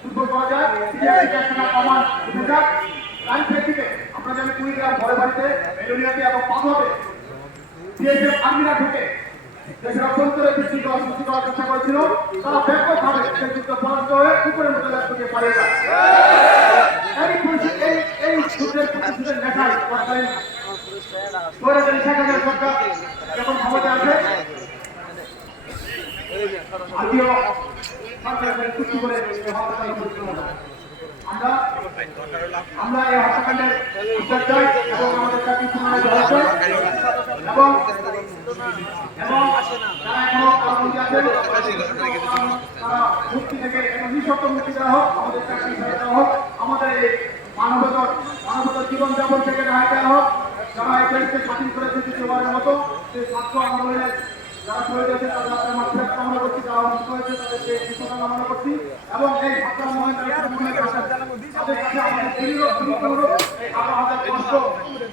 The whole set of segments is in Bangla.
ফুটবল করা যায় কমান বিভাগ লাইন থেকে আমরা জানি কুড়িগ্রাম ঘরে বাড়িতে মেলোনিয়াতে এবং পাঁচভাবে বিএসএফ আর্মিরা ঢুকে দেশের অভ্যন্তরে বিশৃঙ্খলা সৃষ্টি করার চেষ্টা করেছিল। তারা ব্যাপকভাবে সেই যুদ্ধ পরাজিত হয়ে উপরে মধ্যে লাভ করে পালিয়ে যায়। এই যুদ্ধের প্রতিশোধের নেশায় সরকার যখন ক্ষমতা আছে জাতীয় সরকারের চুক্তি করে আমরা এই হত্যাকাণ্ডের বিচার চাই এবং আমাদের জাতীয় সমাজের এবং যারা এখনো কারাবন্দী আছেন তারা মুক্তি থেকে নিঃশর্ত মুক্তি দেওয়া হোক, আমাদের চাকরি ছেড়ে দেওয়া হোক, আমাদের এই মানবতার জীবনযাপন থেকে রেহাই দেওয়া হোক। যারা এই দেশকে স্বাধীন করেছে দ্বিতীয়বারের মতো সেই ছাত্র আন্দোলনের যারা শহীদ হয়েছে তাদের আপনার মাতৃভাষা কামনা করছি, যারা অসুস্থ হয়েছে তাদেরকে সুস্থতা কামনা করছি এবং এই ভাষা মনে তাদের কাছে আমাদের হাজার কষ্ট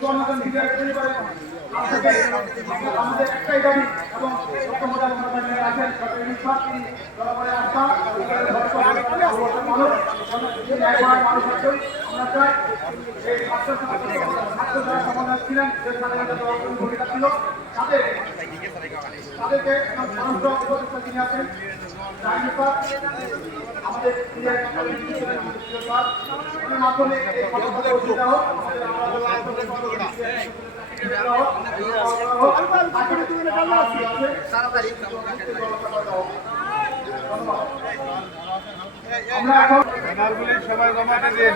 জনগণ বিজয় পরিবারে আমাদের একটাই দাবি এবং আছেন বিশ্বাস তিনি জনগণের আস্থা মানুষ আছেন। আমরা চাই এই ছাত্র যারা সমাধান ছিলেন যে স্বাধীনতা ভূমিকা ছিল তাদেরকে উপদেষ্টা তিনি আছেন আমাদের মাধ্যমে এই অসুবিধা হোক আমরা এখন সবাই জমাতে দিন।